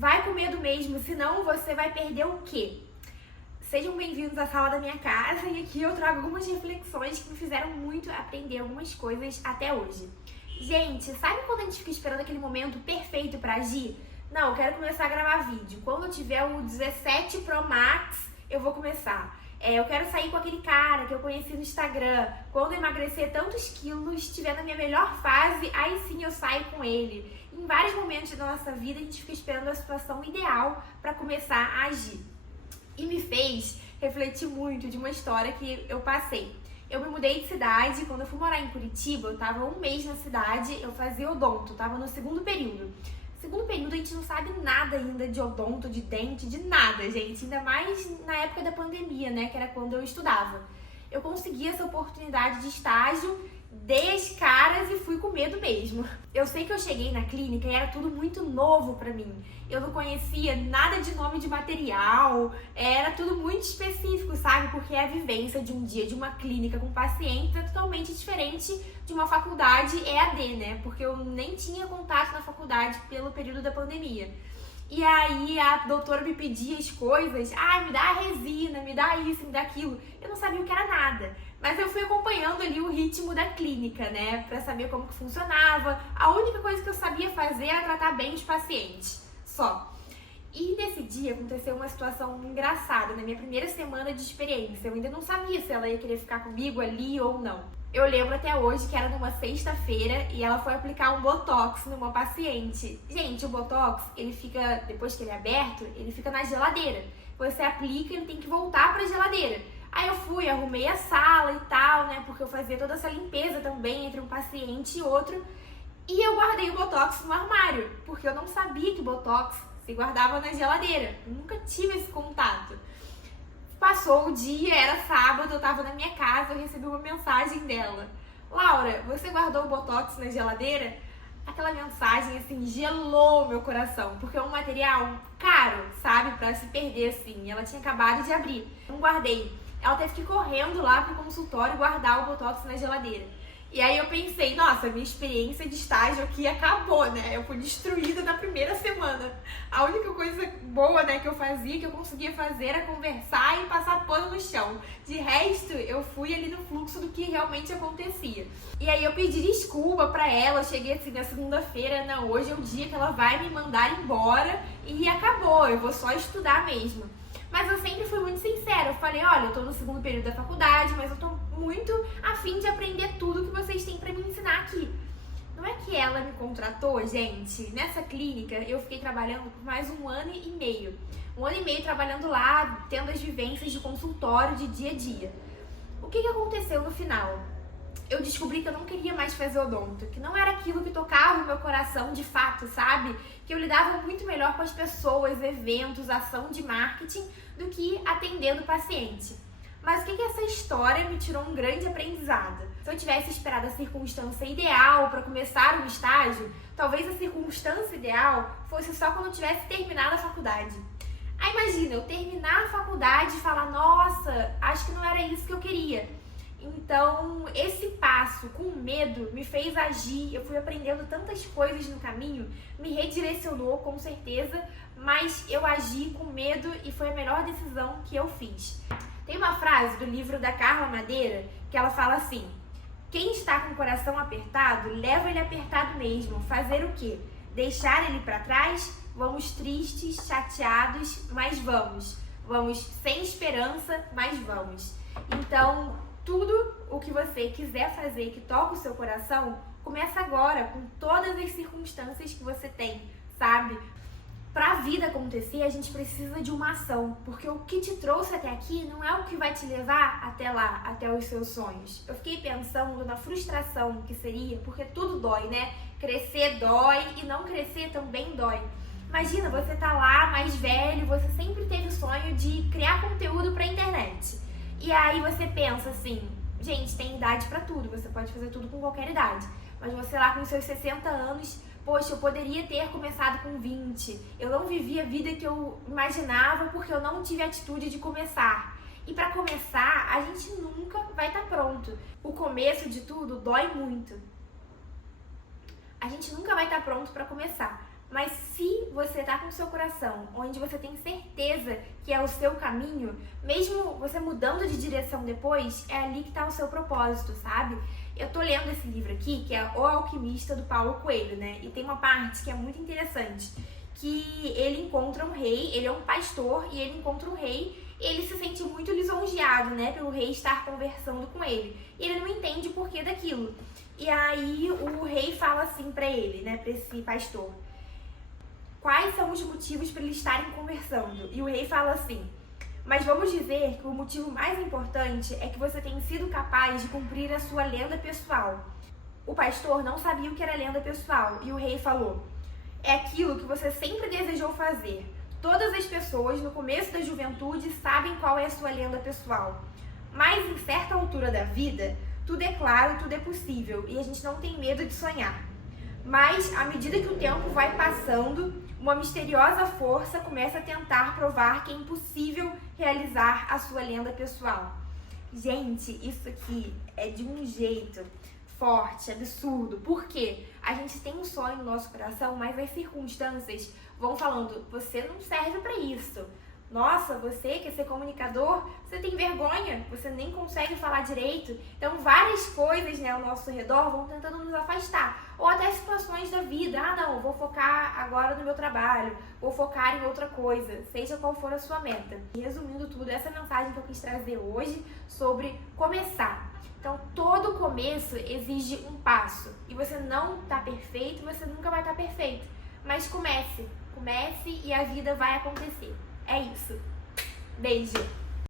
Vai com medo mesmo, senão você vai perder o quê? Sejam bem-vindos à sala da minha casa e aqui eu trago algumas reflexões que me fizeram muito aprender algumas coisas até hoje. Gente, sabe quando a gente fica esperando aquele momento perfeito pra agir? Não, eu quero começar a gravar vídeo. Quando eu tiver o 17 Pro Max, eu vou começar. Eu quero sair com aquele cara que eu conheci no Instagram. Quando eu emagrecer tantos quilos, estiver na minha melhor fase, aí sim eu saio com ele. Em vários momentos da nossa vida, a gente fica esperando a situação ideal para começar a agir. E me fez refletir muito de uma história que eu passei. Eu me mudei de cidade, quando eu fui morar em Curitiba, eu tava um mês na cidade, eu fazia odonto, tava no segundo período. Segundo período a gente não sabe nada ainda de odonto, de dente, de nada, gente. Ainda mais na época da pandemia, né, que era quando eu estudava. Eu consegui essa oportunidade de estágio, dei as caras e fui com medo mesmo. Eu sei que eu cheguei na clínica e era tudo muito novo pra mim. Eu não conhecia nada de nome de material, era tudo muito específico, sabe? Porque a vivência de um dia de uma clínica com pacientes é totalmente diferente de uma faculdade EAD, né? Porque eu nem tinha contato na faculdade pelo período da pandemia. E aí a doutora me pedia as coisas, me dá a resina, me dá isso, me dá aquilo. Eu não sabia o que era nada, mas eu fui acompanhando ali o ritmo da clínica, né, pra saber como que funcionava. A única coisa que eu sabia fazer era tratar bem os pacientes, só. E nesse dia aconteceu uma situação engraçada na minha primeira semana de experiência. Eu ainda não sabia se ela ia querer ficar comigo ali ou não. Eu lembro até hoje que era numa sexta-feira e ela foi aplicar um botox numa paciente. Gente, o botox, ele fica, depois que ele é aberto, ele fica na geladeira. Você aplica e ele tem que voltar pra geladeira. Aí eu fui, arrumei a sala e tal, né, porque eu fazia toda essa limpeza também entre um paciente e outro. E eu guardei o botox no armário, porque eu não sabia que botox se guardava na geladeira. Eu nunca tive esse contato. Passou o dia, era sábado, eu tava na minha casa, eu recebi uma mensagem dela. Laura, você guardou o botox na geladeira? Aquela mensagem, assim, gelou meu coração, porque é um material caro, sabe, pra se perder, assim. Ela tinha acabado de abrir. Não guardei. Ela teve que ir correndo lá pro consultório guardar o botox na geladeira. E aí eu pensei, nossa, minha experiência de estágio aqui acabou, né? Eu fui destruída na primeira semana. A única coisa boa, né, que eu fazia, que eu conseguia fazer era conversar e passar pano no chão. De resto, eu fui ali no fluxo do que realmente acontecia. E aí eu pedi desculpa pra ela, eu cheguei assim na segunda-feira, não, hoje é o dia que ela vai me mandar embora e acabou, eu vou só estudar mesmo. Mas eu sempre fui muito sincera, eu falei, olha, eu tô no segundo período da faculdade, mas eu tô muito afim de aprender tudo que vocês têm pra me ensinar aqui. Não é que ela me contratou, gente, nessa clínica eu fiquei trabalhando por mais 1 ano e meio. 1 ano e meio trabalhando lá, tendo as vivências de consultório de dia a dia. O que aconteceu no final? Eu descobri que eu não queria mais fazer odonto, que não era aquilo que tocava o meu coração de fato, sabe? Que eu lidava muito melhor com as pessoas, eventos, ação de marketing, do que atendendo o paciente. Mas o que essa história me tirou um grande aprendizado? Se eu tivesse esperado a circunstância ideal para começar um estágio, talvez a circunstância ideal fosse só quando eu tivesse terminado a faculdade. Aí imagina, eu terminar a faculdade e falar, nossa, acho que não era isso que eu queria. Então, esse passo com medo me fez agir, eu fui aprendendo tantas coisas no caminho, me redirecionou com certeza, mas eu agi com medo e foi a melhor decisão que eu fiz. Tem uma frase do livro da Carla Madeira que ela fala assim, quem está com o coração apertado, leva ele apertado mesmo. Fazer o quê? Deixar ele para trás? Vamos tristes, chateados, mas vamos. Vamos sem esperança, mas vamos. Então, tudo o que você quiser fazer que toca o seu coração, começa agora, com todas as circunstâncias que você tem, sabe? Para a vida acontecer, a gente precisa de uma ação, porque o que te trouxe até aqui não é o que vai te levar até lá, até os seus sonhos. Eu fiquei pensando na frustração que seria, porque tudo dói, né? Crescer dói e não crescer também dói. Imagina, você tá lá, mais velho, você sempre teve o sonho de criar conteúdo pra internet. E aí você pensa assim, gente, tem idade pra tudo, você pode fazer tudo com qualquer idade. Mas você lá com seus 60 anos, poxa, eu poderia ter começado com 20. Eu não vivi a vida que eu imaginava porque eu não tive a atitude de começar. E pra começar, a gente nunca vai estar pronto. O começo de tudo dói muito. A gente nunca vai estar pronto pra começar. Mas se você tá com o seu coração, onde você tem certeza que é o seu caminho, mesmo você mudando de direção depois, é ali que tá o seu propósito, sabe? Eu tô lendo esse livro aqui, que é O Alquimista, do Paulo Coelho, né? E tem uma parte que é muito interessante, que ele encontra um rei, ele é um pastor, e ele encontra um rei, e ele se sente muito lisonjeado, né, pelo rei estar conversando com ele. E ele não entende o porquê daquilo. E aí o rei fala assim pra ele, né, pra esse pastor: quais são os motivos para eles estarem conversando? E o rei fala assim: mas vamos dizer que o motivo mais importante é que você tem sido capaz de cumprir a sua lenda pessoal. O pastor não sabia o que era lenda pessoal, e o rei falou: é aquilo que você sempre desejou fazer. Todas as pessoas no começo da juventude sabem qual é a sua lenda pessoal. Mas em certa altura da vida, tudo é claro, tudo é possível, e a gente não tem medo de sonhar. Mas, à medida que o tempo vai passando, uma misteriosa força começa a tentar provar que é impossível realizar a sua lenda pessoal. Gente, isso aqui é de um jeito forte, absurdo. Por quê? A gente tem um sonho no nosso coração, mas as circunstâncias vão falando: você não serve para isso. Nossa, você quer ser comunicador? Você tem vergonha? Você nem consegue falar direito? Então, várias coisas, né, ao nosso redor vão tentando nos afastar. Ou até situações da vida. Ah, não, vou focar agora no meu trabalho. Vou focar em outra coisa. Seja qual for a sua meta. E resumindo tudo, essa mensagem que eu quis trazer hoje sobre começar. Então, todo começo exige um passo. E você não tá perfeito, você nunca vai estar perfeito. Mas comece e a vida vai acontecer. É isso. Beijo!